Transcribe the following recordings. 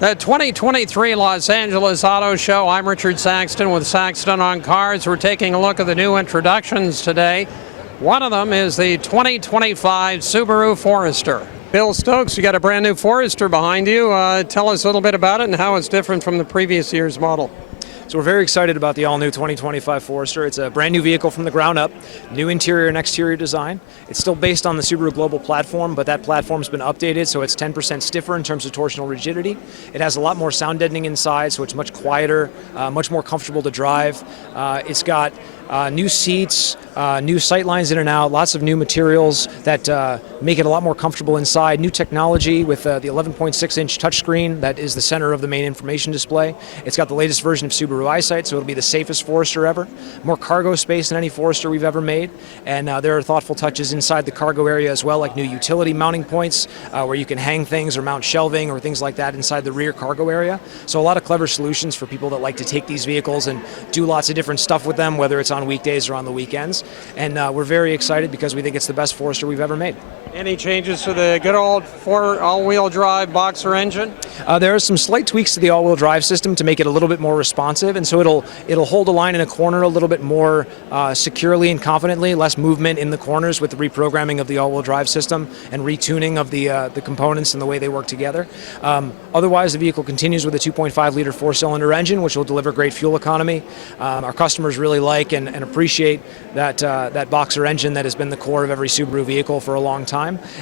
The 2023 Los Angeles Auto Show. I'm Richard Saxton with Saxton on Cars. We're taking a look at the new introductions today. One of them is the 2025 Subaru Forester. Bill Stokes, you got a brand new Forester behind you. Tell us a little bit about it and how it's different from the previous year's model. So we're very excited about the all-new 2025 Forester. It's a brand new vehicle from the ground up, new interior and exterior design. It's still based on the Subaru Global platform, but that platform's been updated, so it's 10% stiffer in terms of torsional rigidity. It has a lot more sound deadening inside, so it's much quieter, much more comfortable to drive. It's got new seats, new sight lines in and out, lots of new materials that make it a lot more comfortable inside. New technology with the 11.6-inch touchscreen that is the center of the main information display. It's got the latest version of Subaru EyeSight, so it'll be the safest Forester ever. More cargo space than any Forester we've ever made, and there are thoughtful touches inside the cargo area as well, like new utility mounting points where you can hang things or mount shelving or things like that inside the rear cargo area. So a lot of clever solutions for people that like to take these vehicles and do lots of different stuff with them, whether it's on weekdays or on the weekends. And we're very excited because we think it's the best Forester we've ever made. Any changes to the good old all-wheel drive boxer engine? There are some slight tweaks to the all-wheel drive system to make it a little bit more responsive, and so it'll hold a line in a corner a little bit more securely and confidently, less movement in the corners with the reprogramming of the all-wheel drive system and retuning of the components and the way they work together. Otherwise, the vehicle continues with a 2.5-liter four-cylinder engine, which will deliver great fuel economy. Our customers really like and appreciate that boxer engine that has been the core of every Subaru vehicle for a long time.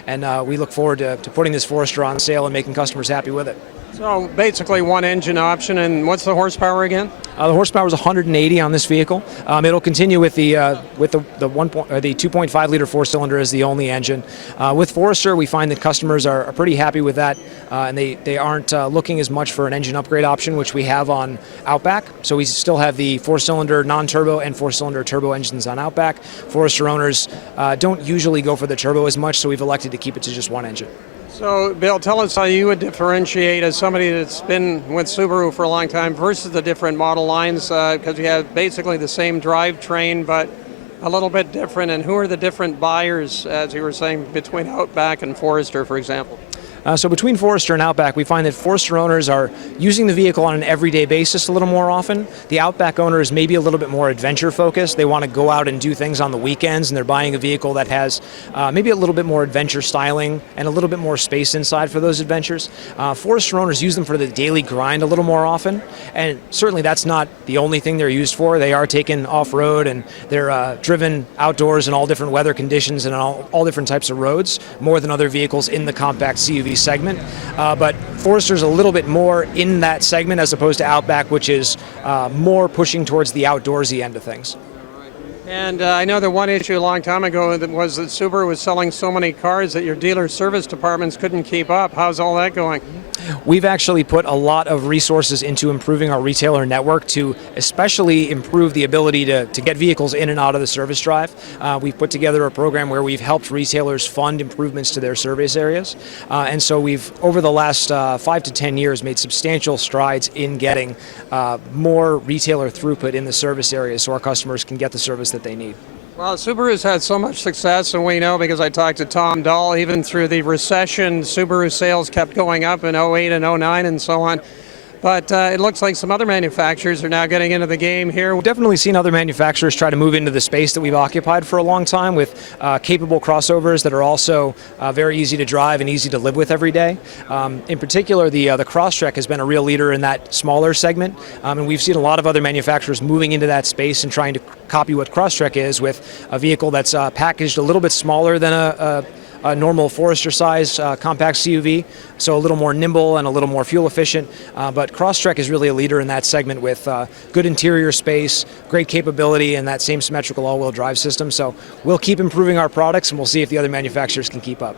And we look forward to putting this Forester on sale and making customers happy with it. So basically one engine option, and what's the horsepower again? The horsepower is 180 on this vehicle. It'll continue with the 2.5-liter four-cylinder as the only engine. With Forester, we find that customers are pretty happy with that, and they aren't looking as much for an engine upgrade option, which we have on Outback. So we still have the four-cylinder non-turbo and four-cylinder turbo engines on Outback. Forester owners don't usually go for the turbo as much, so we've elected to keep it to just one engine. So, Bill, tell us how you would differentiate as somebody that's been with Subaru for a long time versus the different model lines, because you have basically the same drivetrain, but a little bit different. And who are the different buyers, as you were saying, between Outback and Forester, for example? So between Forester and Outback, we find that Forester owners are using the vehicle on an everyday basis a little more often. The Outback owner is maybe a little bit more adventure focused. They want to go out and do things on the weekends, and they're buying a vehicle that has maybe a little bit more adventure styling and a little bit more space inside for those adventures. Forester owners use them for the daily grind a little more often, and certainly that's not the only thing they're used for. They are taken off-road, and they're driven outdoors in all different weather conditions and on all different types of roads, more than other vehicles in the compact CUV segment, but Forester's a little bit more in that segment as opposed to Outback, which is more pushing towards the outdoorsy end of things. And I know that one issue a long time ago was that Subaru was selling so many cars that your dealer service departments couldn't keep up. How's all that going? We've actually put a lot of resources into improving our retailer network to especially improve the ability to get vehicles in and out of the service drive. We've put together a program where we've helped retailers fund improvements to their service areas. And so we've, over the last 5 to 10 years, made substantial strides in getting more retailer throughput in the service areas so our customers can get the service that they need. Well, Subaru's had so much success, and we know because I talked to Tom Dahl, even through the recession, Subaru sales kept going up in 08 and 09 and so on. But it looks like some other manufacturers are now getting into the game here. We've definitely seen other manufacturers try to move into the space that we've occupied for a long time with capable crossovers that are also very easy to drive and easy to live with every day. In particular, the Crosstrek has been a real leader in that smaller segment, and we've seen a lot of other manufacturers moving into that space and trying to copy what Crosstrek is with a vehicle that's packaged a little bit smaller than a normal Forester size compact CUV, so a little more nimble and a little more fuel efficient. But Crosstrek is really a leader in that segment with good interior space, great capability, and that same symmetrical all-wheel drive system. So we'll keep improving our products, and we'll see if the other manufacturers can keep up.